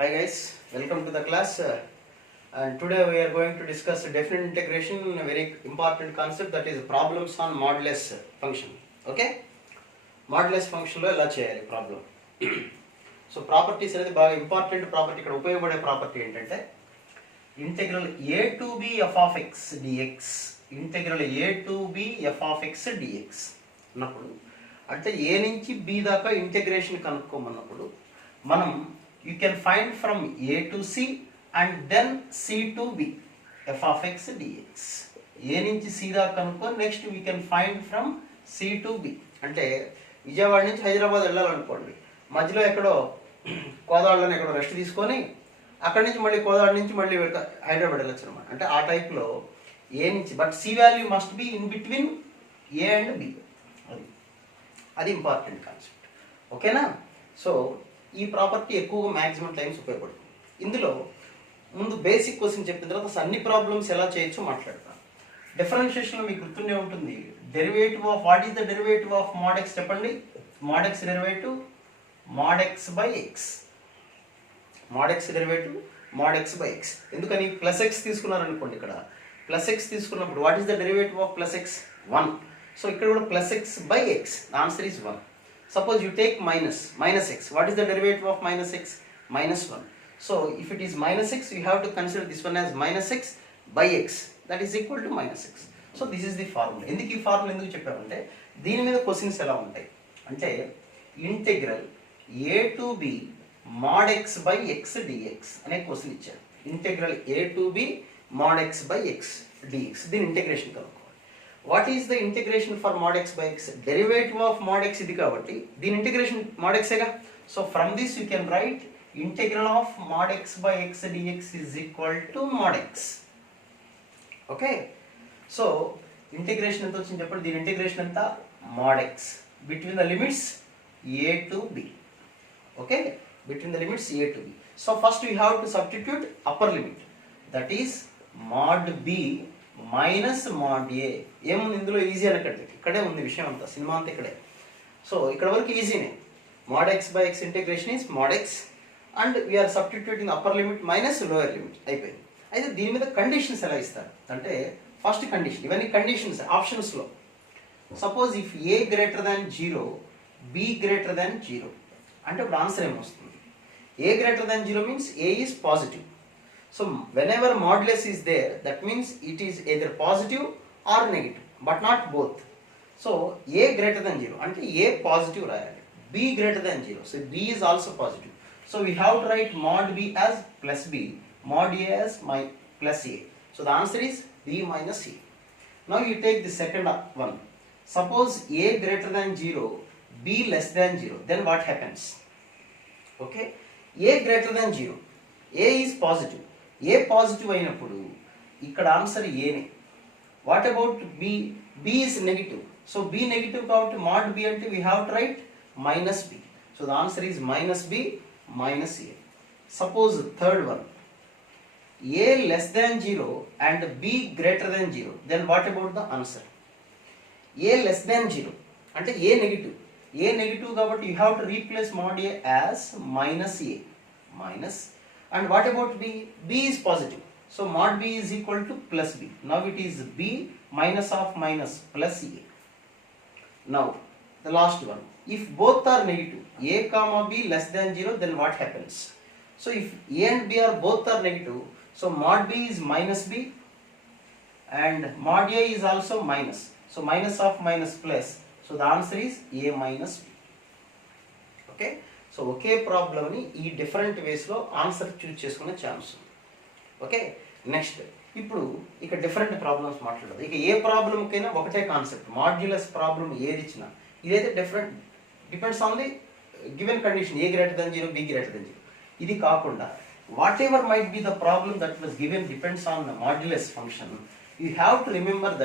Hi guys, welcome to the class. And today we are going to discuss definite integration, a very important concept, that is problems on modulus function. Okay? Modulus function lo ela cheyali problem. So properties అనేది బాగా important property, ఇక్కడ ఉపయోగపడే property ఏంటంటే integral a to b f of x dx, integral a to b f of x dx అన్నప్పుడు అంటే a నుంచి b దాకా integration కనుక్కోమన్నప్పుడు మనం you can find from a to c and then c to b f of x dx. a నుంచి c దాకా కనుక్కొని next we can find from c to b. అంటే విజయవాడ నుంచి హైదరాబాద్ వెళ్ళాలనుకోండి, మధ్యలో ఎక్కడో కోదాడలోనే ఎక్కడో రెస్ట్ తీసుకొని అక్కడి నుంచి మళ్ళీ కోదాడ నుంచి మళ్ళీ హైదరాబాద్ వెళ్ళొచ్చు అనమాట. అంటే ఆ టైప్లో ఏ నుంచి, but C value must be in between A and B. అది ఇంపార్టెంట్ కాన్సెప్ట్. ఓకేనా? సో ఈ ప్రాపర్టీ ఎక్కువగా మ్యాక్సిమం టైమ్స్ ఉపయోగపడుతుంది. ఇందులో ముందు బేసిక్ క్వశ్చన్ చెప్పిన తర్వాత అన్ని ప్రాబ్లమ్స్ ఎలా చేయొచ్చో మాట్లాడతాను. డిఫరెన్షియేషన్లో మీకు గుర్తుండే ఉంటుంది, derivative of what is the derivative of mod x చెప్పండి. Mod x derivative mod x by x. Mod x derivative mod x by x. ఎందుకని ప్లస్ ఎక్స్ తీసుకున్నారనుకోండి, ఇక్కడ ప్లస్ ఎక్స్ తీసుకున్నప్పుడు what is the derivative of plus x? 1. So ఇక్కడ కూడా ప్లస్ ఎక్స్ by ఎక్స్, the answer is 1. Suppose you take minus x. What is the derivative of minus x? Minus 1. So if it is minus x, you have to consider this one as minus x by x. That is equal to minus x. So this is the formula. ఎందుకు ఈ formula ఎందుకు చెప్పామంటే దీని మీద questions ఎలా ఉంటాయి అంటే integral a to b mod x by x dx అనే question ఇచ్చారు. Integral a to b mod x by x dx. దీని ఇంటెగ్రేషన్ కనుక్కో. What is the integration for mod x by x? Derivative of mod x ఇది కాబట్టి దీని integration mod x ఏగా. So from this you can write integral of mod x by x dx is equal to mod x. Okay, so integration ఎంత వచ్చింది చెప్పండి. దీని integration ఎంత? mod x between the limits a to b. Okay, between the limits a to b. So first we have to substitute upper limit, that is mod b minus mod a. ఏముంది ఇందులో? Easy అనకండి, ఇక్కడే ఉంది విషయం అంతా, cinema అంతా ఇక్కడే. So ఇక్కడ వరకు ఈజీనే. mod x by x integration is mod x and we are substituting upper limit minus lower limit. అయిపోయింది. అయితే దీని మీద కండిషన్స్ ఎలా ఇస్తారు అంటే ఫస్ట్ కండిషన్, ఇవన్నీ కండిషన్స్ ఆప్షన్స్లో. Suppose if a greater than 0 b greater than 0 అంటే ఇప్పుడు ఆన్సర్ ఏమొస్తుంది? a greater than 0 means a is positive. So whenever modulus is there, that means it is either positive or negative, but not both. So a greater than 0 అంటే a positive రాయాలి, b greater than 0, so b is also positive. So we have to write mod b as plus b, mod a as plus a. So the answer is b minus a. Now you take the second one. Suppose a greater than 0, b less than 0, then what happens? Okay, a greater than 0, a is positive. A positive అయినప్పుడు ఇక్కడ answer ఏనే. What about b? B is negative. So b negative కాబట్టి mod b అంటే we have to write minus b. So the answer is minus b minus a. Suppose third one, a less than 0 and b greater than 0, then what about the answer? A less than 0 అంటే a negative. A negative కాబట్టి you have to replace mod A as minus A minus. And what about b? b is positive. So mod b is equal to plus b. Now it is b minus of minus plus a. Now the last one. If both are negative, a comma b less than 0, then what happens? So if a and b are both are negative, so mod b is minus b and mod a is also minus. So minus of minus plus. So the answer is a minus b. Okay? So ఒకే ప్రాబ్లమ్ని ఈ different వేస్లో answer choose చేసుకునే chance ఉంది. Okay, next ఇప్పుడు ఇక different problems మాట్లాడదు. ఇక ఏ ప్రాబ్లంకైనా ఒకటే కాన్సెప్ట్, మాడ్యులస్ ప్రాబ్లం ఏది ఇచ్చినా ఇదైతే different, depends on the given condition, A greater than 0, B greater than 0. ఇది కాకుండా whatever might be the problem that was given depends on the modulus function. You have to remember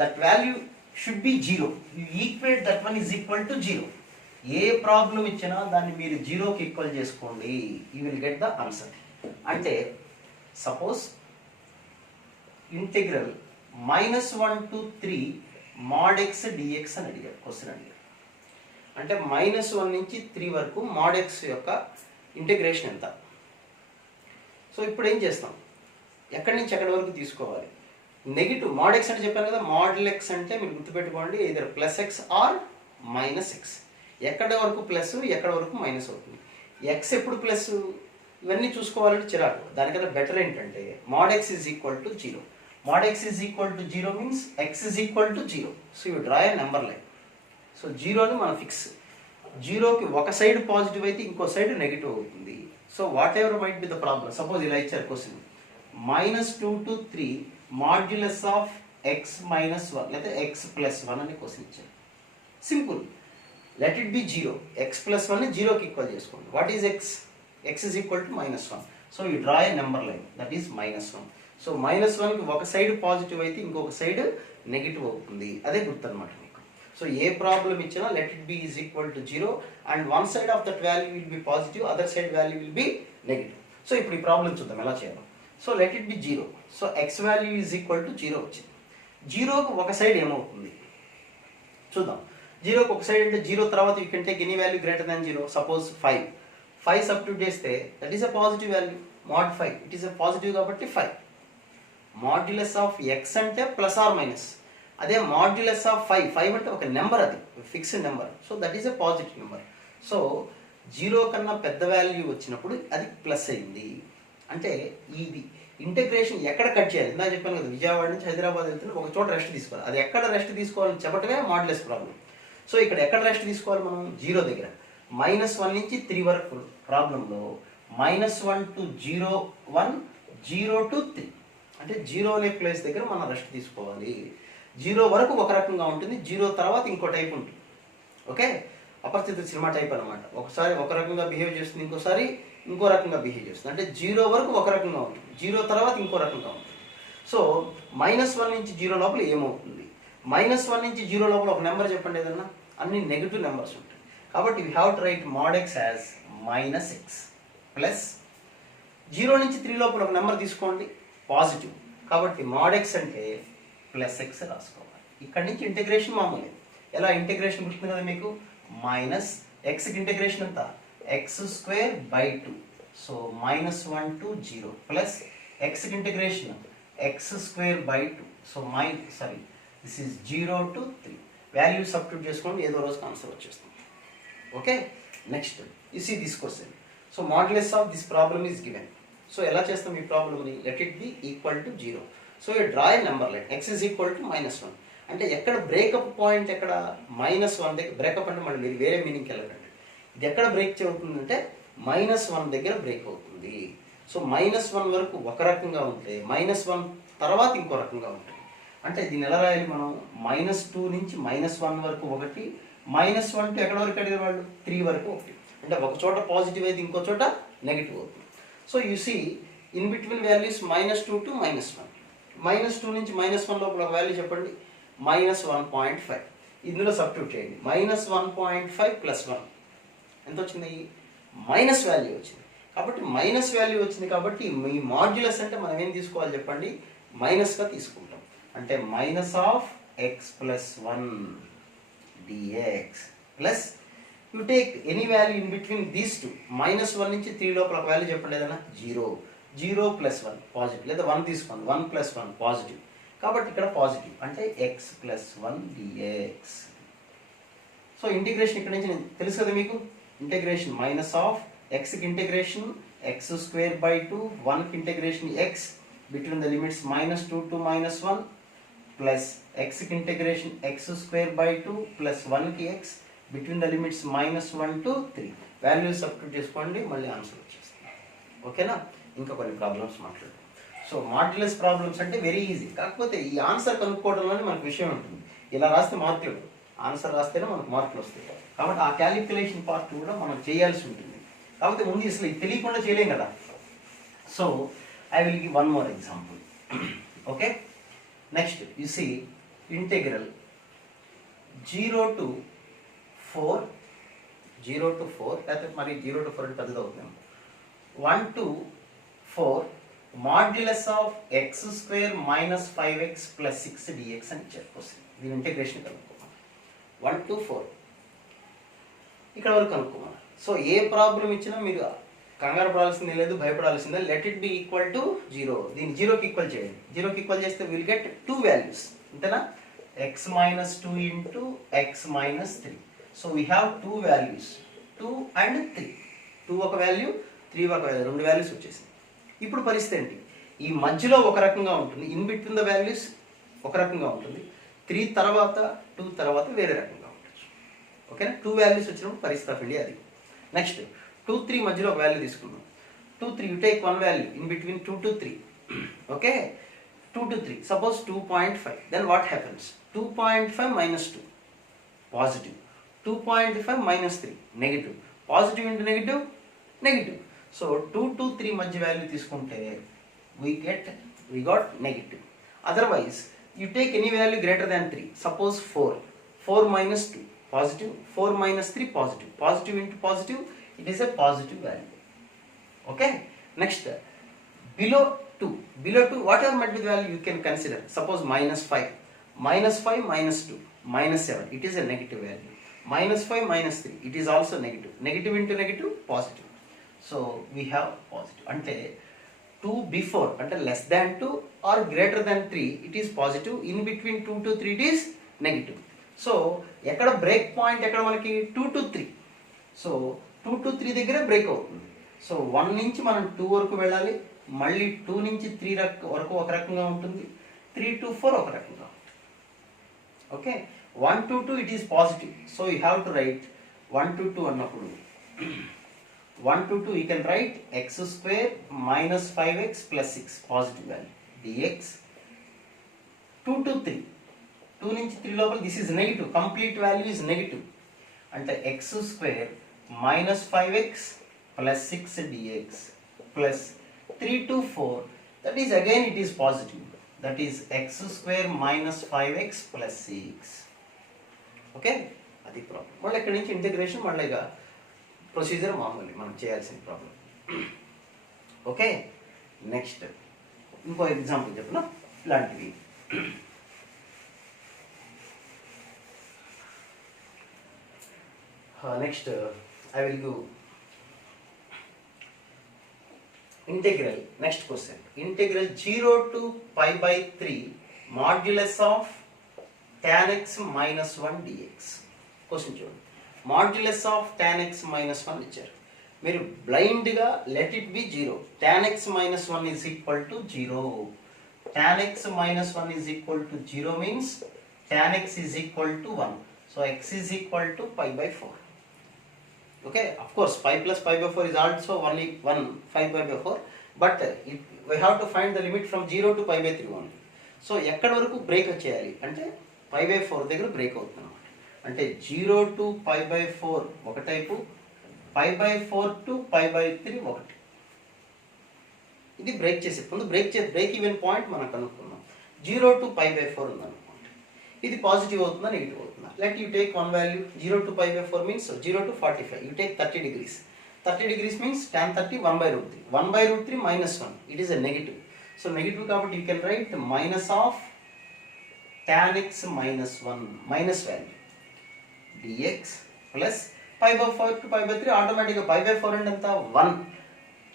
that value should be 0. You equate that one is equal to 0. ఏ problem ఇచ్చినా దాన్ని మీరు 0కి equal చేసుకోండి, you will get the answer. అంటే suppose integral -1 to 3 mod x dx అని అడిగారు, question అడిగారు. అంటే -1 నుంచి 3 వరకు mod x యొక్క ఇంటిగ్రేషన్ ఎంత? సో ఇప్పుడు ఏం చేస్తాం, ఎక్కడి నుంచి ఎక్కడి వరకు తీసుకోవాలి? నెగిటివ్ mod x అంటే చెప్పాను కదా, మోడల్ x అంటే మీరు గుర్తుపెట్టుకోండి either plus x or minus x. ఎక్కడి వరకు ప్లస్, ఎక్కడ వరకు మైనస్ అవుతుంది. ఎక్స్ ఎప్పుడు ప్లస్, ఇవన్నీ చూసుకోవాలంటే చిరాకు. దానికన్నా బెటర్ ఏంటంటే mod x is equal to 0. mod x is equal to 0 means x is equal to 0. So you draw a number line. So 0ని మన ఫిక్స్. 0కి ఒక సైడ్ పాజిటివ్ అయితే ఇంకో సైడ్ నెగిటివ్ అవుతుంది. So whatever might be the problem, suppose ఇలా ఇచ్చారు question, -2 to 3 modulus of x minus 1 లేదా x ప్లస్ 1 అని క్వశ్చన్ ఇచ్చారు. Simple, let it be 0. x plus 1ని 0కి ఈక్వల్ చేసుకోండి. What is x? x is equal to -1. So you draw a number line that is -1. So -1కి ఒక side positive అయితే ఇంకొక సైడ్ నెగిటివ్ అవుతుంది. అదే గుర్తు అనమాట మీకు. సో ఏ ప్రాబ్లం ఇచ్చినా let it B is equal to 0 and one side of that value will be positive, other side value will be negative. So ఇప్పుడు ఈ ప్రాబ్లం చూద్దాం ఎలా చేయాలి. So let it be 0. So x value is equal to 0 వచ్చింది. 0కి ఒక side ఏమవుతుంది చూద్దాం. 0కి ఒక సైడ్ అంటే 0 తర్వాత you can take any value greater than 0. Suppose 5 substitute చేస్తే that is a positive value. mod 5 it is a positive కాబట్టి 5. మాడ్యులస్ ఆఫ్ x అంటే ప్లస్ ఆర్ మైనస్. అదే మాడ్యులస్ ఆఫ్ 5 అంటే ఒక నెంబర్, అది fixed number. So that is a positive number. So 0 కన్నా పెద్ద value వచ్చినప్పుడు అది ప్లస్ అయింది. అంటే ఇది ఇంటిగ్రేషన్ ఎక్కడ కట్ చేయాలి? ఇందా చెప్పాను కదా, విజయవాడ నుంచి హైదరాబాద్ వెళ్తున్న ఒక చోట రెస్ట్ తీసుకోవాలి. అది ఎక్కడ రెస్ట్ తీసుకోవాలని చెప్పటమే మాడ్యులస్ ప్రాబ్లం. సో ఇక్కడ ఎక్కడ రెస్ట్ తీసుకోవాలి మనం? 0 దగ్గర. -1 నుంచి 3 వరకు ప్రాబ్లంలో -1 to 0 1 0 to 3 అంటే 0 అనే ప్లేస్ దగ్గర మనం రెస్ట్ తీసుకోవాలి. 0 వరకు ఒక రకంగా ఉంటుంది, 0 తర్వాత ఇంకో టైప్ ఉంటుంది. ఓకే, అపరిచిత సినిమా టైప్ అనమాట. ఒకసారి ఒక రకంగా బిహేవ్ చేస్తుంది, ఇంకోసారి ఇంకో రకంగా బిహేవ్ చేస్తుంది. అంటే 0 వరకు ఒక రకంగా ఉంటుంది, 0 తర్వాత ఇంకో రకంగా ఉంటుంది. సో -1 నుంచి 0 లోపల ఏమవుతుంది? -1 నుంచి 0 లోపల ఒక నెంబర్ చెప్పండి ఏదన్నా. అన్ని నెగిటివ్ నెంబర్స్ ఉంటాయి. కాబట్టి we have to right mod x as -x plus 0 నుంచి 3 లోపల ఒక నెంబర్ తీసుకోండి పాజిటివ్. కాబట్టి mod x అంటే ప్లస్ x రాసుకోవాలి. ఇక్కడి నుంచి ఇంటిగ్రేషన్ మామూలే. ఎలా ఇంటిగ్రేషన్ గుర్తుంది కదా మీకు, మైనస్ ఎక్స్కి ఇంటిగ్రేషన్ ఎంత? x²/2. సో -1 to 0 ప్లస్ ఎక్స్కి integration x²/2. So this is 0 to 3. Value substitute చేసుకోండి, ఏదో రోజుకి ఆన్సర్ వచ్చేస్తుంది. Okay, next you see this question. So modulus of this problem is given. సో ఎలా చేస్తాం ఈ ప్రాబ్లమ్ని? Let it be equal to 0. So you draw a number line. x is equal to -1. అంటే ఎక్కడ బ్రేకప్ పాయింట్, ఎక్కడ -1 దగ్గర బ్రేకప్ అంటే మళ్ళీ మీరు వేరే మీనింగ్కి వెళ్ళకండి. ఇది ఎక్కడ బ్రేక్ అవుతుందంటే -1 దగ్గర బ్రేక్ అవుతుంది. సో -1 వరకు ఒక రకంగా ఉంటే -1 తర్వాత ఇంకో రకంగా ఉంటుంది. అంటే దీన్ని ఎలా రాయాలి మనం? -2 నుంచి -1 వరకు ఒకటి, -1 టు ఎక్కడ వరకు అడిగారు వాళ్ళు? 3 వరకు ఒకటి. అంటే ఒక చోట పాజిటివ్ అయితే ఇంకో చోట నెగిటివ్ అవుతుంది. So you see in between values -2 to -1. -2 నుంచి -1 లోపల ఒక వాల్యూ చెప్పండి. -1.5. ఇందులో సబ్స్టిట్యూట్ చేయండి. -1.5 + 1 ఎంత వచ్చింది? మైనస్ వాల్యూ వచ్చింది. కాబట్టి మైనస్ వాల్యూ వచ్చింది కాబట్టి మీ మాడ్యులస్ అంటే మనం ఏం తీసుకోవాలి చెప్పండి? మైనస్గా తీసుకుంటాం. అంటే -(x + 1) dx plus you take any value in between these two. -1 నుంచి 3 లోపల ఒక వాల్యూ చెప్పండి ఏదైనా. 0 + 1 పాజిటివ్, లేదా 1 తీసుకోండి. 1 + 1 పాజిటివ్. కాబట్టి ఇక్కడ పాజిటివ్ అంటే x + 1 dx. సో ఇంటిగ్రేషన్ ఇక్కడ నుంచి తెలుసు కదా మీకు. Integration -(x) integration x²/2, 1 integration x between the limits -2 to -1 plus x integration x²/2 plus 1కి x between the limits -1 to 3. Values substitute చేసుకోండి, మళ్ళీ ఆన్సర్ వచ్చేస్తుంది. ఓకేనా? ఇంకా కొన్ని ప్రాబ్లమ్స్ మాట్లాడుతాం. సో మాడ్యులస్ ప్రాబ్లమ్స్ అంటే వెరీ ఈజీ. కాకపోతే ఈ ఆన్సర్ కనుక్కోవడంలోనే మనకు విషయం ఉంటుంది. ఇలా రాస్తే మార్కులు, ఆన్సర్ రాస్తేనే మనకు మార్కులు వస్తాయి. కాబట్టి ఆ క్యాలిక్యులేషన్ పార్ట్ కూడా మనం చేయాల్సి ఉంటుంది. కాకపోతే ముందు అసలు తెలియకుండా చేయలేం కదా. So I will give one more example. Okay, next you see integral 0 to 4 లేకపోతే మరి 0 to 4 అంటే పెద్దది అవుతుంది. 1 to 4 modulus of x² - 5x + 6 dx అని చెప్పొస్తుంది. దీని ఇంటిగ్రేషన్ కనుక్కోమని. 1 to 4 ఇక్కడ వరకు కనుక్కోమని. సో ఏ ప్రాబ్లం ఇచ్చినా మీరు కంగారు పడాల్సిందే లేదు, భయపడాల్సిందే. Let it be equal to 0. దీన్ని 0కి ఈక్వల్ చేయండి. 0కి ఈక్వల్ చేస్తే విల్ గెట్ 2 వాల్యూస్, అంతేనా? x minus 2 into x minus 3. So we have 2 values, 2 and 3. 2 ఒక వాల్యూ, 3 ఒక వాల్యూ, 2 వాల్యూస్ వచ్చేసింది. ఇప్పుడు పరిస్థితి ఏంటి? ఈ మధ్యలో ఒక రకంగా ఉంటుంది, ఇన్ బిట్వీన్ ద వాల్యూస్ ఒక రకంగా ఉంటుంది, 3 తర్వాత 2 తర్వాత వేరే రకంగా ఉండొచ్చు. ఓకేనా? 2 వాల్యూస్ వచ్చినప్పుడు పరిస్థితి ఆఫ్ ఇండియా అది. నెక్స్ట్ 2, 3 మధ్యలో ఒక వాల్యూ తీసుకుందాం. 2, 3 you take one value in between 2 to 3. Okay, 2 to 3, suppose 2.5. then what happens? 2.5 minus 2 positive, 2.5 minus 3 negative, positive into negative negative. So 2 to 3 మధ్య వాల్యూ తీసుకుంటే we got negative. Otherwise you take any value greater than 3, suppose 4 minus 2 positive, 4 minus 3 positive, positive into positive, it is a positive value. Okay, next below 2, whatever might be the value you can consider. Suppose minus 5 minus 2 minus 7, it is a negative value. Minus 5 minus 3, it is also negative. Negative into negative positive. So we have positive. Ante 2 before, ante less than 2 or greater than 3, it is positive. In between 2 to 3, it is negative. So ekkada break point ekkada manaki 2 to 3. So 2 to 3 దగ్గర break అవుతుంది. So 1 నుంచి మనం 2 వరకు వెళ్ళాలి, మళ్ళీ 2 నుంచి 3 వరకు ఒక రకంగా ఉంటుంది, 3 to 4 ఒక రకంగా ఉంటుంది. Okay, 1 to 2 it is positive. So you have to write 1 to 2 అన్నప్పుడు 1 to 2 you can write x square minus 5x plus 6 positive value dx. 2 to 3, 2 నుంచి 3 లోపల this is negative, complete value is negative. అంటే x square minus 5x plus 6 dx plus 3 to 4, that is again it is positive, that is x square minus 5x plus 6. Okay, అది problem. మళ్ళీ ఇక్కడ నుంచి integration మళ్ళీ ఇక procedure మామూలు మనం చేయాల్సిన ప్రాబ్లం. ఓకే, నెక్స్ట్ ఇంకో ఎగ్జాంపుల్ చెప్పిన ఇలాంటివి. Next I will give integral. Next question, integral 0 to pi by 3 modulus of tan x minus 1 dx. Question చూడండి, modulus of tan x minus 1 ఇచ్చారు. మీరు బ్లైండ్గా let it be 0. tan x minus 1 is equal to 0. tan x minus 1 is equal to 0 means tan x is equal to 1. So x is equal to pi by 4. Okay, of course pi plus pi by 4 is also only 1 pi by 4, but we have to find the limit from 0 to pi by 3 only. So ఎక్కడ వరకు break చేయాలి అంటే pi by 4 దగ్గర break అవుతుంది అన్నమాట. అంటే 0 to pi by 4 ఒక type, pi by 4 to pi by 3 ఒకటి. ఇది బ్రేక్ చేసే ముందు బ్రేక్ ఈవెన్ పాయింట్ మనం కనుక్కుందాం. 0 to pi by 4 ఉందనుకోండి, ఇది పాజిటివ్ అవుతుందా నెగిటివ్ అవుతుందా? Let you take one value 0 to pi by 4 means 0 to 45, you take 30 degrees. 30 degrees means tan 30 1 by root 3. 1 by root 3 minus 1, it is a negative. So negative కాబట్టి you can write the minus of tan x minus 1 minus value dx plus pi by 4 to pi by 3, ఆటోమేటిక్గా pi by 4 అంటే ఎంత 1.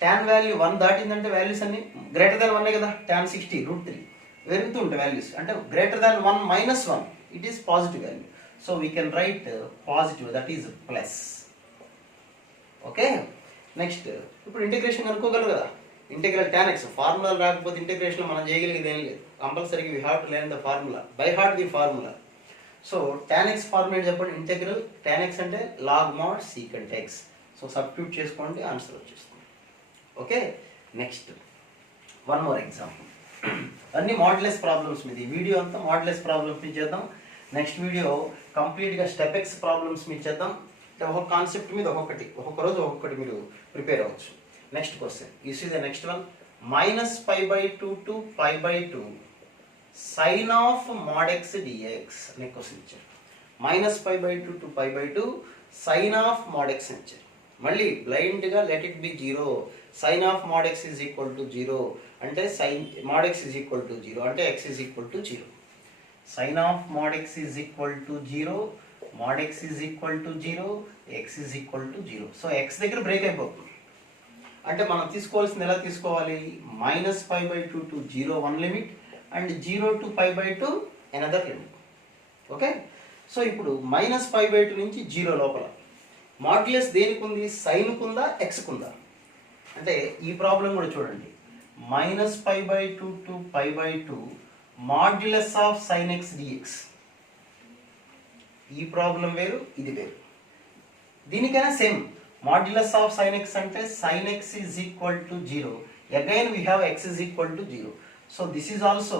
tan value 1 దాటిందంటే values అన్ని greater than 1 కదా, tan 60 root 3 పెరుగుతూ ఉంటాయి values, అంటే greater than 1 minus 1, it is positive value. So we can write positive, that is plus. Okay, next ఇప్పుడు integration కనుక్కోగలరు కదా, ఇంటిగ్రల్ tan x ఫార్ములా రాకపోతే ఇంటిగ్రేషన్ మనం చేయగలిగేది ఏం లేదు, కంపల్సరీగా we have to learn the formula by heart, the formula. So tan x formula చెప్పండి, integral tan x అంటే log mod secant x. So substitute చేసుకోండి, ఆన్సర్ వచ్చేస్తుంది. Okay, next one more example. అన్ని మాడ్యులస్ ప్రాబ్లమ్స్ మీద, ఈ video అంతా modulus problems మీద చేద్దాం. నెక్స్ట్ వీడియో కంప్లీట్గా స్టెప్ ఎక్స్ ప్రాబ్లమ్స్ మీద చేద్దాం. ఒక్కొక్క కాన్సెప్ట్ మీద ఒక్కొక్క రోజు ఒక్కొక్కటి మీరు ప్రిపేర్ అవ్వచ్చు. Next question, you see the next one, minus pi by 2 to pi by 2 sin of mod x dx అనే క్వశ్చన్ ఇచ్చారు. minus pi by 2 to pi by 2 sin of mod x అని ఇచ్చారు. మళ్ళీ బ్లైండ్గా let it be 0. sin of mod x is equal to 0 అంటే sin mod x is equal to 0 అంటే x is equal to 0. sin of mod x is equal to 0, mod x is equal to 0, x is equal to 0. So x దగ్గర break అయిపోతుంది. అంటే మనం తీసుకోవాల్సింది ఎలా తీసుకోవాలి, -π/2 to 0 1 limit and 0 to π/2 another limit. Okay, so ఇప్పుడు -π/2 నుంచి 0 లోపల మాడ్యులస్ దేనికి ఉంది, సైన్కు ఉందా ఎక్స్కు ఉందా? అంటే ఈ ప్రాబ్లం కూడా చూడండి, -π/2 టు π/2 modulus of sin x dx. ఈ ప్రాబ్లం వేరు, ఇది వేరు. దీనికైనా same, modulus of sin x అంటే sin x is equal to 0. Again we have x is equal to 0. So this is also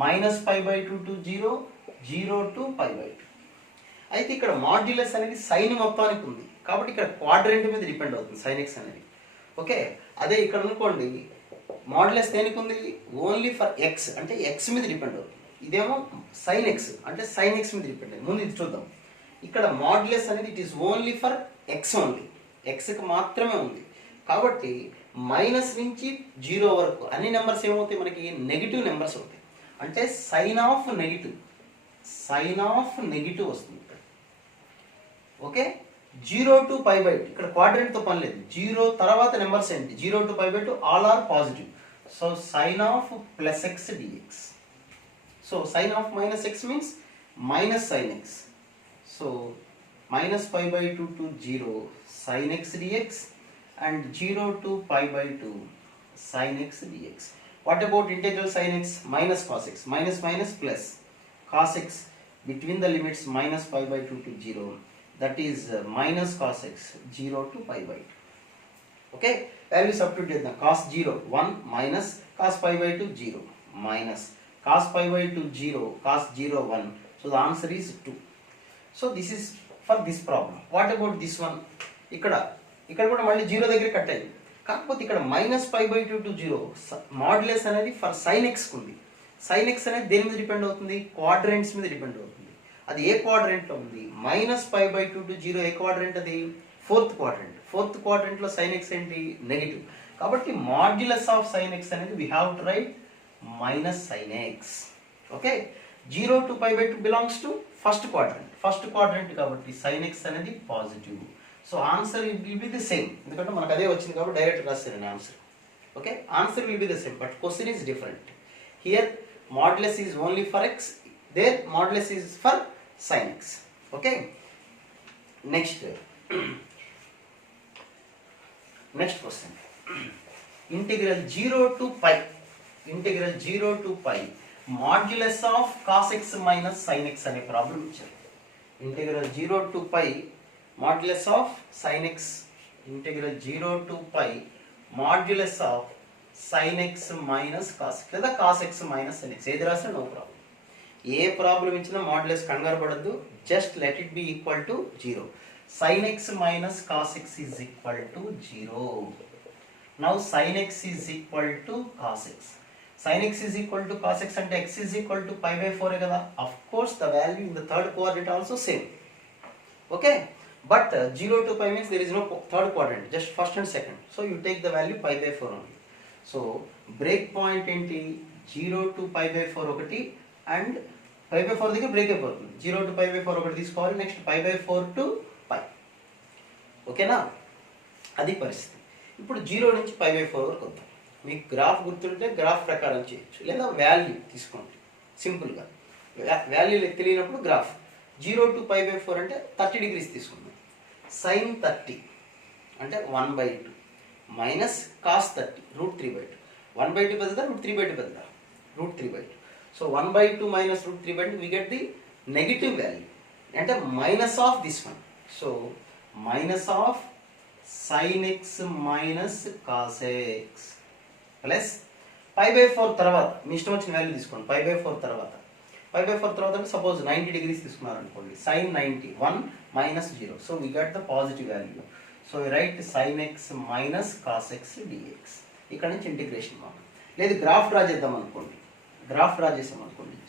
-π/2 to 0, 0 to π/2. అయితే ఇక్కడ మాడ్యులస్ అనేది సైన్ మొత్తానికి ఉంది కాబట్టి ఇక్కడ క్వాడ్రెంట్ మీద డిపెండ్ అవుతుంది sin x అనేది. ఓకే, అదే ఇక్కడ అనుకోండి మాడ్యులస్ దేనికి ఉంది, ఓన్లీ ఫర్ x అంటే x మీద డిపెండ్ అవుతుంది. ఇదేమో sin x అంటే sin x మీద డిపెండ్ అయ్యింది. ముందు ఇది చూద్దాం. ఇక్కడ మాడ్యులస్ అనేది it is only for x only, xకి మాత్రమే ఉంది. కాబట్టి మైనస్ నుంచి 0 వరకు అన్ని నెంబర్స్ ఏమవుతాయి, మనకి నెగిటివ్ నెంబర్స్ అవుతాయి. అంటే సైన్ ఆఫ్ నెగిటివ్ వస్తుంది. ఓకే, 0 టు π/2 ఇక్కడ క్వాడ్రెంట్తో పని లేదు. 0 తర్వాత నెంబర్స్ ఏంటి, 0 to π/2 all are positive. So sine of plus x dx. So sine of minus x means minus sine x. So -π/2 to 0 sin x dx and 0 to π/2 sin x dx. What about integral sin x minus cos x? Minus plus cos x between the limits -π/2 to 0, that is minus cos x 0 to π/2. Okay, value substitute చేద్దాం. cos 0 1 minus cos π/2 0 minus cos π/2 0 cos 0 1. So the answer is 2. So this is for this problem. What about this one? ఇక్కడ కూడా మళ్ళీ 0 దగ్గర cut అయింది. కాకపోతే ఇక్కడ -π/2 to 0 modulus అనేది for sin x ఉంది. sin x అనేది దేని మీద డిపెండ్ అవుతుంది, క్వాడ్రెంట్స్ మీద డిపెండ్ అవుతుంది. అది ఏ క్వాడ్రెంట్లో ఉంది, -π/2 to 0 ఏ క్వాడ్రెంట్, అది ఫోర్త్ క్వాడ్రెంట్లో sin x ఏంటి, నెగిటివ్. కాబట్టి మాడ్యులస్ ఆఫ్ sin x అనేది we have to write -sin x. Okay, 0 to π/2 belongs to first quadrant కాబట్టి sin x అనేది positive. So answer will be the same, ఎందుకంటే మనకు అదే వచ్చింది కాబట్టి డైరెక్ట్ రాస్తాను answer. Okay, answer will be the same but question is different. Here modulus is only for x, there modulus is for sin x. Okay, next question, integral 0 to π modulus of cos x minus sin x అనే problem ఇచ్చారు. Integral 0 to π modulus of sin x, integral 0 to π modulus of sin x minus cos x లేదా cos x minus sin x, ఏది రాసినా no problem. ఏ problem ఇచ్చినా modulus కంగారు పడద్దు, just let it be equal to 0. sin x minus cos x is equal to 0. Now sin x is equal to cos x. Sin x is equal to cos x and x is equal to π/4 kada. Of course the value in the third quadrant also same. Okay, but 0 to π means there is no third quadrant, just first and second. So you take the value π/4 only. So break point enti 0 to π/4 ఒకటి and π/4 దగ్గర break అయిపోతుంది. 0 to π/4 ఒకటి తీసుకోవాలి, next π/4 to π. ఓకేనా, అది పరిస్థితి. ఇప్పుడు 0 నుంచి π/4 వరకు వద్దాం. మీకు గ్రాఫ్ గుర్తుంటే గ్రాఫ్ ప్రకారం చేయొచ్చు, లేదా వాల్యూ తీసుకోండి సింపుల్గా. వాల్యూ తెలియనప్పుడు గ్రాఫ్ 0 to π/4 అంటే 30 degrees తీసుకుందాం. sin 30 అంటే 1/2 మైనస్ cos 30 √3/2. 1/2 పెద్దదా √3/2 పెద్దదా, √3/2. So 1/2 minus √3/2 we get the negative value అంటే minus of this one. So minus of sin x minus cos x plus π/4 తర్వాత మీ ఇష్టం వచ్చిన వాల్యూ తీసుకోండి. π/4 తర్వాత అంటే సపోజ్ 90 degrees తీసుకున్నారు అనుకోండి, sin 90 1 minus 0. So we get the positive value. So we write sin x minus cos x dx. ఇక్కడ నుంచి ఇంటిగ్రేషన్ మనం లేదు గ్రాఫ్ డ్రా చేద్దాం అనుకోండి.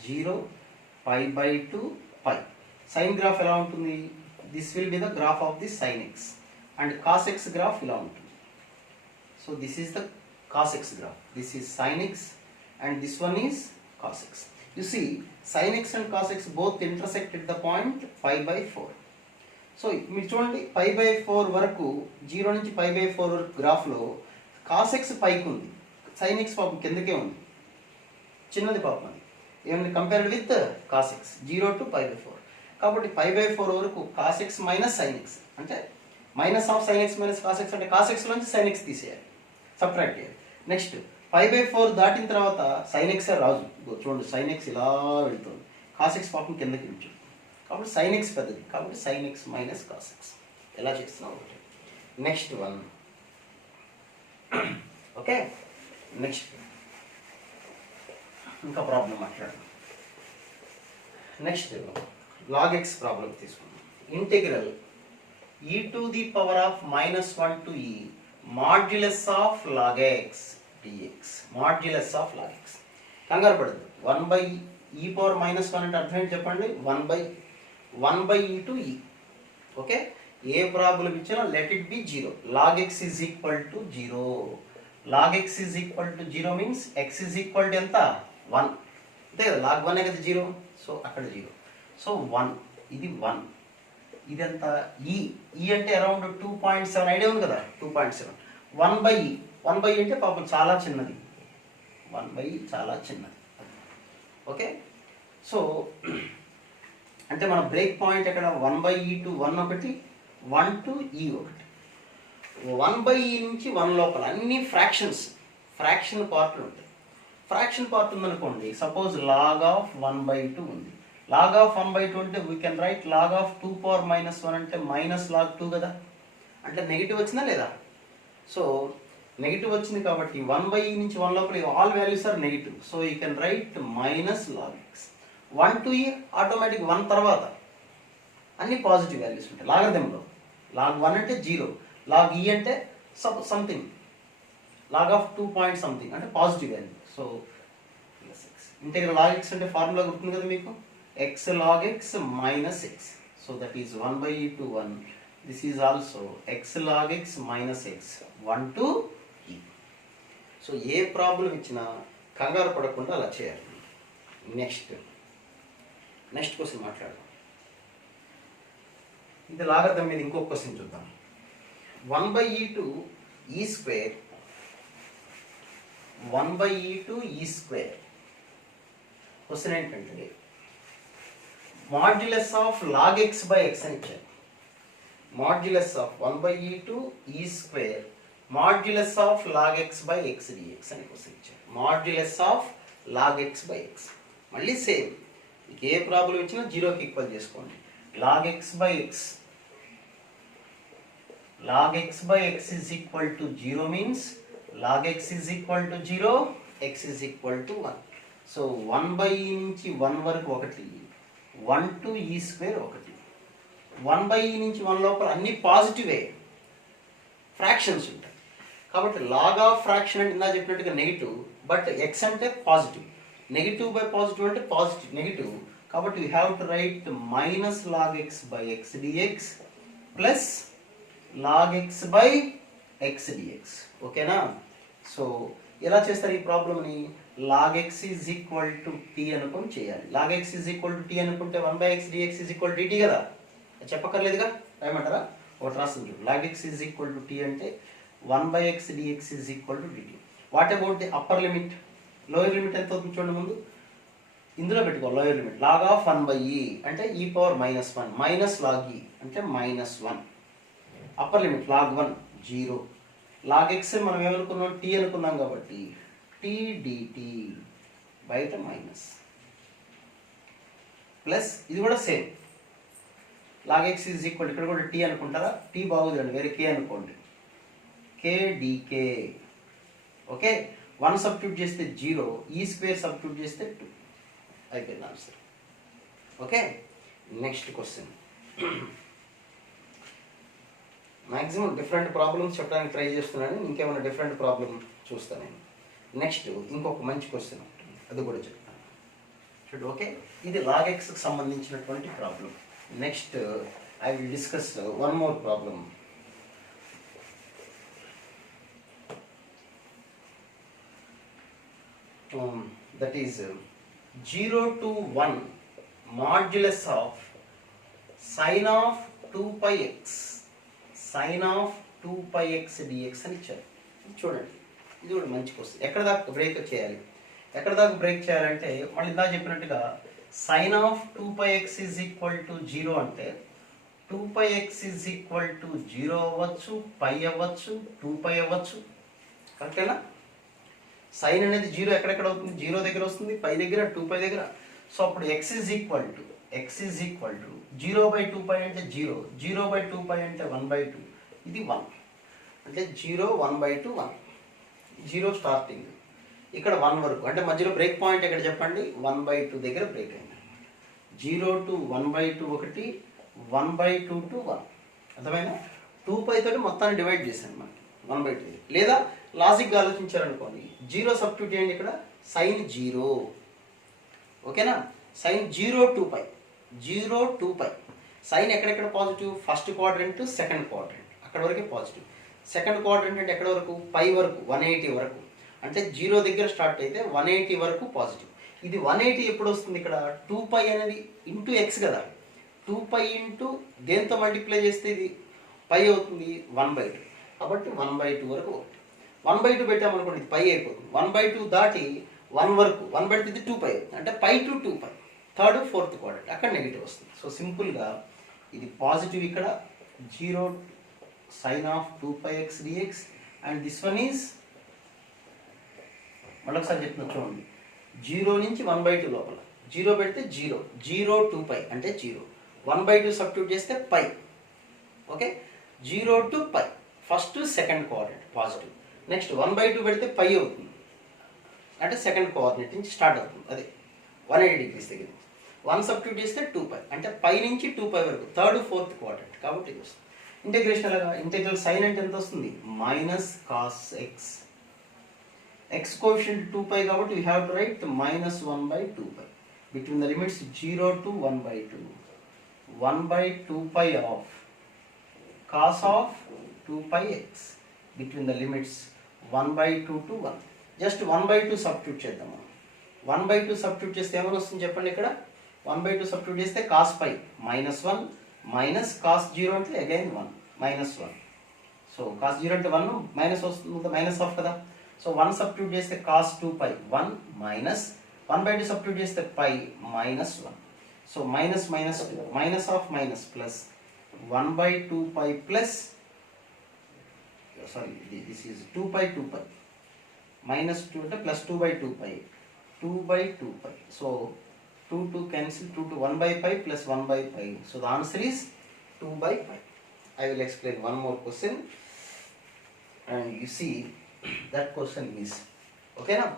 0 π/2 π. సైన్ గ్రాఫ్ ఎలా ఉంటుంది, this will be the graph of the sin x and cos x graph ఇలా ఉంటుంది. So this is the cos x graph, this is sin x and this one is cos x. You see sin x and cos x both intersect at the point π/4. So మీరు చూడండి π/4 వరకు 0 నుంచి π/4 వరకు గ్రాఫ్లో cos X పైకి ఉంది, sign X పాపం కిందకే ఉంది, చిన్నది పాపం అది ఏముంది compared with cos x 0 to π/4. కాబట్టి π/4 వరకు cos x minus sine x అంటే minus of sine x minus cos x అంటే కాస్ ఎక్స్ నుంచి సైన్ ఎక్స్ తీసేయాలి, సబ్ట్రాక్ట్ చేయాలి. నెక్స్ట్ π/4 దాటిన తర్వాత సైన్ ఎక్స్ రాజు, చూడండి సైన్ ఎక్స్ ఇలా వెళ్తుంది, కాస్ ఎక్స్ పాపం కిందకి వెళ్తుంది. కాబట్టి సైన్ ఎక్స్ పెద్దది, కాబట్టి sine x minus cos x ఎలా చేస్తున్నాం ఒకటి. Next one okay. నెక్స్ట్ ఇంకా ప్రాబ్లం మాట్లాడదాం. నెక్స్ట్ లాగ్ ఎక్స్ ప్రాబ్లం తీసుకుందాం. Integral e⁻⁻1 to e modulus of log x dx, modulus of log x. కంగారు పడదు, 1/e⁻⁻1 అంటే అర్థం ఏంటి చెప్పండి, 1/1/e to e. ఓకే, ఏ ప్రాబ్లం ఇచ్చినా let it be 0. Log x is equal to 0. Log x is equal to 0 means x is equal to ఎంత 1 అంతే కదా, లాగ్ 1 కదా 0, సో అక్కడ 0. సో 1 ఇది 1, ఇది ఎంత ఈ అంటే అరౌండ్ 2.7 ఐడియా ఉంది కదా, 2.7. 1/e, 1/e అంటే పాపం చాలా చిన్నది, 1/e చాలా చిన్నది. ఓకే, సో అంటే మన బ్రేక్ పాయింట్ ఎక్కడ 1/e to 1 ఒకటి, 1 to e ఒకటి. 1/e నుంచి 1 లోపల అన్ని ఫ్రాక్షన్ పార్ట్లు ఉంటాయి. ఫ్రాక్షన్ పార్ట్ ఉందనుకోండి, సపోజ్ లాగ్ ఆఫ్ 1/2 ఉంది. లాగ్ ఆఫ్ 1/2 అంటే we can write log of 2⁻⁻1 అంటే మైనస్ లాగ్ 2 కదా, అంటే నెగిటివ్ వచ్చిందా లేదా. సో నెగిటివ్ వచ్చింది కాబట్టి 1/e నుంచి 1 లోపల all values are negative, so you can write minus log x. 1 to e automatic 1 తర్వాత అన్ని పాజిటివ్ వాల్యూస్ ఉంటాయి లాగరిథంలో. లాగ్ 1 అంటే 0, లాగ్ e అంటే something, log of 2 point something అంటే positive value. So integral log x అంటే formula గుర్తుంది కదా మీకు, x log x minus x. So that is 1/e to 1. This is also x log x minus x 1 to e. So A problem ఇచ్చినా కంగారు పడకుండా అలా చేయాలి. నెక్స్ట్ క్వశ్చన్ మాట్లాడదాం. ఇది లాగరిథం మీద ఇంకొక క్వశ్చన్ చూద్దాం. 1/e to e square, 1/e to e square. Question ఏంటంటే modulus of log x by x అని ఇచ్చారు. Modulus of 1/e to e square modulus of log x by x dx అని question ఇచ్చారు. Modulus of log x by x మళ్ళీ same, మీకు ఏ problem ఇచ్చినా 0కి ఈక్వల్ చేసుకోండి. Log x by x, log x by x is equal to 0 means log x is equal to 0, x is equal to 1. So 1/e నుంచి 1 వరకు ఒకటి, 1 to e square ఒకటి. 1/e నుంచి 1 లోపల అన్ని పాజిటివే, ఫ్రాక్షన్స్ ఉంటాయి. కాబట్టి లాగ్ ఆఫ్ ఫ్రాక్షన్ అంటే ఇందా చెప్పినట్టుగా నెగిటివ్, బట్ ఎక్స్ అంటే పాజిటివ్. నెగిటివ్ బై పాజిటివ్ అంటే పాజిటివ్ నెగిటివ్, కాబట్టి you have to write minus log x by x dx plus log x by x dx. ఓకేనా. సో ఎలా చేస్తారు ఈ ప్రాబ్లమ్ని, log x is equal to t అనుకొని చేయాలి. log x is equal to t అనుకుంటే 1/x dx is equal to dt కదా, చెప్పక్కర్లేదుగా, రాయమంటారా, ఒకటి రాస్తుంది చూడు. log x is equal to t అంటే 1/x dx is equal to dt. What about the upper limit, lower limit ఎంత అవుతుంది చూడండి, ముందు ఇందులో పెట్టుకో lower limit. log of 1/e అంటే e⁻⁻1 మైనస్ log e అంటే -1. Upper limit log 1 0. log x మనం ఏమనుకున్నాం t అనుకున్నాం కాబట్టి t dt బయట మైనస్ ప్లస్ ఇది కూడా same log x is equal, ఇక్కడ కూడా t అనుకుంటారా, t బాగుందండి వేరే k అనుకోండి, k dk. ఓకే, 1 సబ్స్టిట్యూట్ చేస్తే 0, ఈ స్క్వేర్ సబ్స్టిట్యూట్ చేస్తే 2, అయిపోయింది answer. Okay, next question. Maximum different problems చెప్పడానికి ట్రై చేస్తున్నాను, ఇంకేమైనా డిఫరెంట్ ప్రాబ్లమ్ చూస్తాను నేను. నెక్స్ట్ ఇంకొక మంచి క్వశ్చన్ ఉంటుంది, అది కూడా చెప్తాను చూడు. ఓకే, ఇది లాగ్ ఎక్స్కి సంబంధించినటువంటి problem. Next I will discuss one more problem. That is 0 to 1 modulus of sine of 2πx, sine of 2πx dx అని ఇచ్చారు. చూడండి ఇది కూడా మంచి క్వశ్చన్. ఎక్కడ దాకా బ్రేక్ చేయాలి, ఎక్కడ దాకా బ్రేక్ చేయాలంటే మళ్ళీ ఇందా చెప్పినట్టుగా sine of 2πx is equal to 0 అంటే 2πx ఈజ్ ఈక్వల్ టు 0 అవ్వచ్చు, పై అవ్వచ్చు, 2π అవ్వచ్చు. కరెక్టేనా? సైన్ అనేది 0 ఎక్కడెక్కడ అవుతుంది, 0 దగ్గర వస్తుంది, పై దగ్గర, 2π దగ్గర. సో అప్పుడు x ఈజ్ ఈక్వల్ టు 0/2π అంటే 0, 0/2π అంటే 1/2, ఇది 1 అంటే 0, 1/2, 1, 0 స్టార్టింగ్, ఇక్కడ 1 వరకు అంటే మధ్యలో బ్రేక్ పాయింట్ ఎక్కడ చెప్పండి, 1/2 దగ్గర బ్రేక్ అయింది. 0 to 1/2 ఒకటి, 1/2 to 1. అర్థమైనా? 2π తోటి మొత్తాన్ని డివైడ్ చేశాను మనకి 1/2. లేదా లాజిక్గా ఆలోచించారనుకోండి, 0 సబ్స్టిట్యూట్ చేయండి ఇక్కడ, సైన్ 0. ఓకేనా? సైన్ 0 2π, 0 2π. సైన్ ఎక్కడెక్కడ positive, first quadrant, second quadrant, అక్కడ వరకే పాజిటివ్. సెకండ్ క్వాడ్రంట్ అంటే ఎక్కడ వరకు, పై వరకు, 180 వరకు. అంటే 0 దగ్గర స్టార్ట్ అయితే 180 వరకు పాజిటివ్. ఇది 180 ఎప్పుడు వస్తుంది, ఇక్కడ 2π అనేది ఇంటూ ఎక్స్ కదా, 2π ఇంటూ దేంతో మల్టిప్లై చేస్తే ఇది పై అవుతుంది, 1/2. కాబట్టి 1/2 వరకు ఒకటి. 1/2 పెట్టామనుకోండి, ఇది పై అయిపోతుంది. 1/2 దాటి 1 వరకు, 1 పెడితే ఇది 2π అవుతుంది. అంటే pi to 2π, third fourth quadrant, అక్కడ నెగిటివ్ వస్తుంది. సో సింపుల్గా ఇది పాజిటివ్ ఇక్కడ 0 sin of 2πx dx, and this one is మళ్ళొకసారి చెప్తున్నా చూడండి, 0 నుంచి 1/2 లోపల 0 పెడితే 0, 0 2π అంటే 0, 1/2 సబ్స్టిట్యూట్ చేస్తే pi. Okay, 0 to π, first second coordinate positive. Next 1/2 పెడితే పై అవుతుంది, అంటే సెకండ్ కోఆర్డినేట్ నుంచి స్టార్ట్ అవుతుంది, అదే 180 degrees దగ్గర. 1 సబ్స్టిట్యూట్ చేస్తే 2π అంటే పై నుంచి 2π వరకు, థర్డ్ ఫోర్త్ క్వాడ్రంట్. కాబట్టి ఇది వస్తుంది. ఇంటిగ్రేషన్ ఎలాగా, ఇంటిగ్రల్ సైన్ అంటే ఎంత వస్తుంది, -cos x. x కోఎఫిషియంట్ 2π కాబట్టి we have to write -1/2π between the limits 0 to 1/2, 1/2π of cos of 2πx between the limits 1/2 to 1. Just 1/2 substitute చేద్దాం మనం. 1/2 సబ్స్టిట్యూట్ చేస్తే ఏమైనా వస్తుంది చెప్పండి, ఇక్కడ 1/2 సబ్స్టిట్యూట్ చేస్తే cos π -1 మైనస్ cos 0 అంటే అగైన్ 1, -1. సో cos 0 అంటే 1, మైనస్ వస్తుంది, మైనస్ ఆఫ్ కదా. సో 1 సబ్స్టిట్యూట్ చేస్తే cos 2π 1 మైనస్ 1/2 సబ్స్టిట్యూట్ చేస్తే π -1. So minus minus minus of minus plus 1/2π plus, sorry this is 2π -2 అంటే ప్లస్ 2/2π, 2/2π. సో 2 cancel, 2 to 1/π plus 1/π. So the answer is 2/π. I will explain one more question and you see that question is okay now.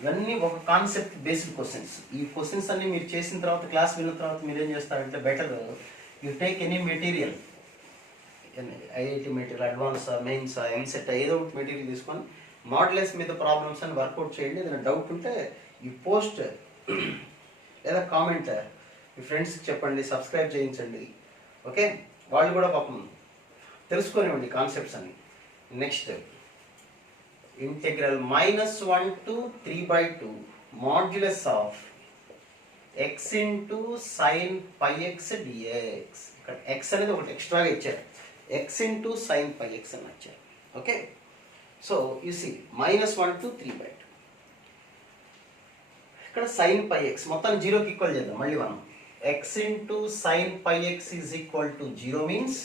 ఇవన్నీ ఒక concept based questions. ఈ questions అన్ని మీరు చేసిన తర్వాత, class విన్న తర్వాత మీరు ఏం చేస్తారంటే, better you take any material, IIT material, అడ్వాన్సా, మెయిన్సా, ఎంసెట్, ఏదో ఒకటి మెటీరియల్ తీసుకొని మోడలెస్ మీద ప్రాబ్లమ్స్ అని వర్కౌట్ చేయండి. ఏదైనా డౌట్ ఉంటే ఈ పోస్ట్ లేదా కామెంట్ మీ ఫ్రెండ్స్కి చెప్పండి, సబ్స్క్రైబ్ చేయించండి. ఓకే, వాళ్ళు కూడా పాపం తెలుసుకొనివ్వండి కాన్సెప్ట్స్ అని. Next integral -1 to 3/2 modulus of x into sin πx dx. ఇక్కడ x అనేది ఒకటి ఎక్స్ట్రాగా ఇచ్చారు, x ఇంటూ sin πx అని ఇచ్చారు. Okay, so you see -1 to 3/2. ఇక్కడ sin πx మొత్తాన్ని 0కి ఈక్వల్ చేద్దాం మళ్ళీ మనం. x into sin πx is equal to 0 means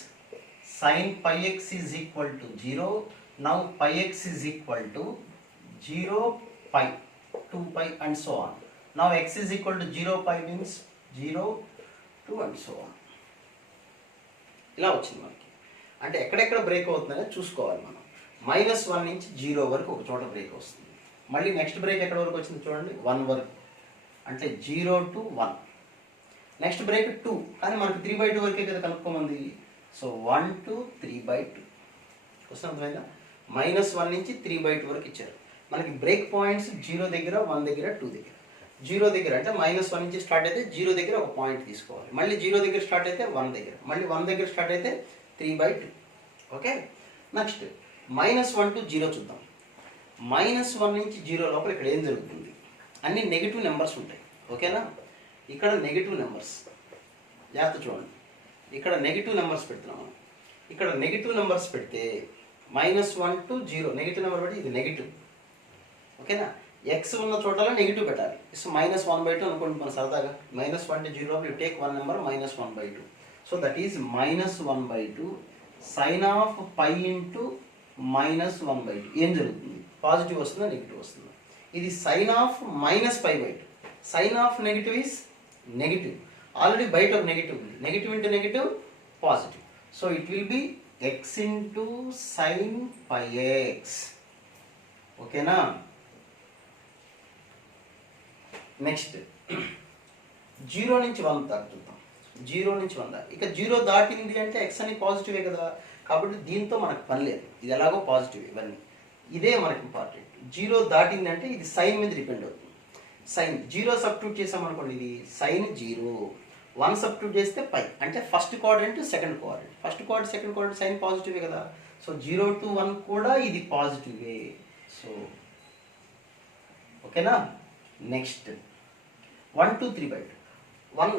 sin πx is equal to 0. Now πx is equal to 0 pi 2π and so on. Now x is equal to 0 pi means 0 2 and so on. ఇలా వచ్చింది మనకి. అంటే ఎక్కడెక్కడ break అవుతుందనే చూసుకోవాలి మనం. -1 నుంచి 0 వరకు ఒక చోట బ్రేక్ వస్తుంది. మళ్ళీ నెక్స్ట్ బ్రేక్ ఎక్కడ వరకు వచ్చింది చూడండి, 1 వరకు, అంటే 0 to 1. నెక్స్ట్ బ్రేక్ 2, కానీ మనకి 3/2 వరకే కదా కనుక్కోమంది. So 1 to 3/2. క్వశ్చన్ అర్థమైందా? -1 నుంచి 3/2 వరకు ఇచ్చారు. మనకి బ్రేక్ పాయింట్స్ 0 దగ్గర, 1 దగ్గర, 2 దగ్గర. 0 దగ్గర అంటే -1 నుంచి స్టార్ట్ అయితే 0 దగ్గర ఒక పాయింట్ తీసుకోవాలి. మళ్ళీ 0 దగ్గర స్టార్ట్ అయితే 1 దగ్గర, మళ్ళీ 1 దగ్గర స్టార్ట్ అయితే 3/2. ఓకే, నెక్స్ట్ -1 to 0 చూద్దాం. -1 నుంచి 0 లోపల ఇక్కడ ఏం జరుగుతుంది, అన్ని నెగిటివ్ నెంబర్స్ ఉంటాయి. ఓకేనా, ఇక్కడ నెగిటివ్ నెంబర్స్ జాగ్రత్త చూడండి. ఇక్కడ నెగిటివ్ నెంబర్స్ పెడుతున్నాం మనం. ఇక్కడ నెగిటివ్ నెంబర్స్ పెడితే -1 to 0 నెగిటివ్ నెంబర్ బట్టి ఇది నెగిటివ్. ఓకేనా? ఎక్స్ ఉన్న చోటలో నెగిటివ్ పెట్టాలి. సో -1/2 అనుకోండి మన సరదాగా. -1 to 0 you take one number -1/2. So that is -1/2 sine of pi into -1/2. ఏం జరుగుతుంది? పాజిటివ్ వస్తుందా నెగిటివ్ వస్తుందా? ఇది sine of -π/2. Sine of negative is negative. Already బయట ఒక నెగిటివ్ ఉంది. Negative into negative positive. So it will be x into sine πx. ఓకేనా? Next 0 నుంచి 1 దాకా చూద్దాం. 0 నుంచి 1 దాకా. ఇక 0 దాటింది అంటే x అని పాజిటివే కదా, కాబట్టి దీంతో మనకు పని లేదు. ఇది ఎలాగో పాజిటివ్ ఇవన్నీ. ఇదే మనకి ఇంపార్టెంట్. 0 దాటింది అంటే ఇది సైన్ మీద డిపెండ్ అవుతుంది. సైన్ 0 సబ్స్టిట్యూట్ చేసామనుకోండి, ఇది సైన్ 0. 1 సబ్స్టిట్యూట్ చేస్తే పై, అంటే first quadrant second quadrant. First quadrant second quadrant sine పాజిటివే కదా. సో 0 to 1 కూడా ఇది పాజిటివే. సో ఓకేనా? Next 1 to 3/2. 1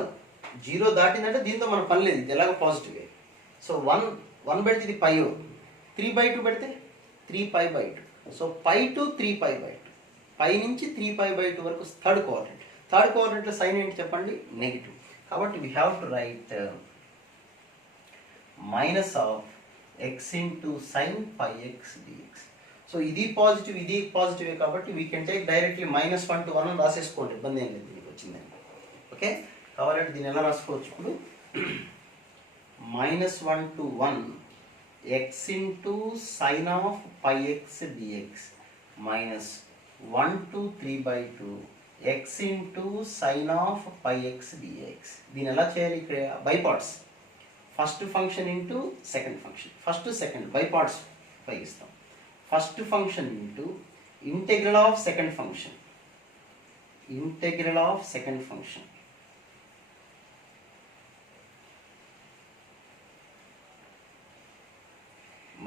0 దాటిందంటే దీంతో మన పని లేదు, ఇది ఎలాగో పాజిటివే. సో 1 పెడితే ఇది పై అవుతుంది. 3/2 పెడితే 3π/2. So pi to 3π/2. పై నుంచి 3π/2 వరకు థర్డ్ క్వాడ్రంట్. థర్డ్ క్వాడ్రంట్లో సైన్ ఏంటి చెప్పండి? నెగిటివ్. కాబట్టి we have to right -x into sine πx dx. So ఇది పాజిటివ్ ఇది పాజిటివే కాబట్టి we can take directly -1 to 1 అని రాసేసుకోండి, ఇబ్బంది ఏం లేదు దీనికి వచ్చిందని. ఓకే, కావాలంటే దీన్ని ఎలా రాసుకోవచ్చు ఇప్పుడు? -1 to 1 x into sine of πx dx -1 to 3/2 x into sine of πx dx. దీన్ని ఎలా చేయాలి? ఇక్కడ by parts. First function into second function. First second by parts ఉపయోగిస్తాం. First function into integral of second function. Integral of second function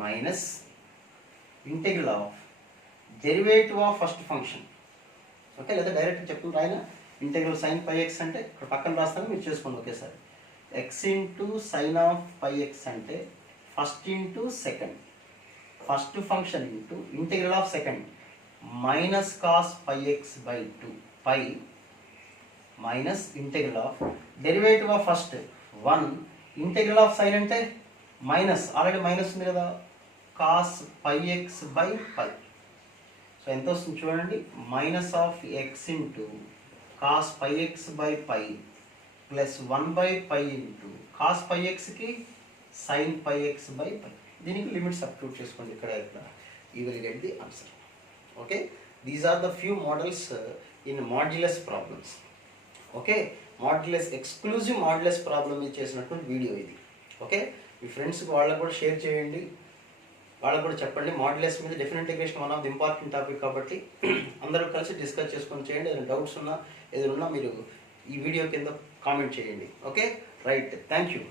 minus integral of derivative of first function. Okay, లేదా direct చెప్పుకుని రాయినా integral sign πx అంటే ఇక్కడ పక్కన రాస్తాను, మీరు చేసుకోండి ఒకేసారి. x into sine of πx అంటే first into second. First function into integral of second minus cos πx/2 pi minus integral of derivative of first 1 integral of sine అంటే మైనస్, ఆల్రెడీ మైనస్ ఉంది కదా, కాస్ πx/π. సో ఎంత వస్తుంది చూడండి? -(x into cos πx/π plus 1/π into cos πxకి sine πx/π. దీనికి limit substitute చేసుకోండి ఇక్కడ. You will get the answer. Okay, these are the few models in modulus problems. Okay, modulus exclusive modulus problem చేసినటువంటి video ఇది. Okay, మీ ఫ్రెండ్స్కి వాళ్ళకు కూడా share చేయండి, వాళ్ళకు కూడా చెప్పండి. మాడ్యులస్ మీద definite integration one of the important topic కాబట్టి అందరూ కలిసి డిస్కస్ చేసుకొని చేయండి. ఏదైనా డౌట్స్ ఉన్నా ఏదైనా మీరు ఈ వీడియో కింద కామెంట్ చేయండి. Okay, right, thank you.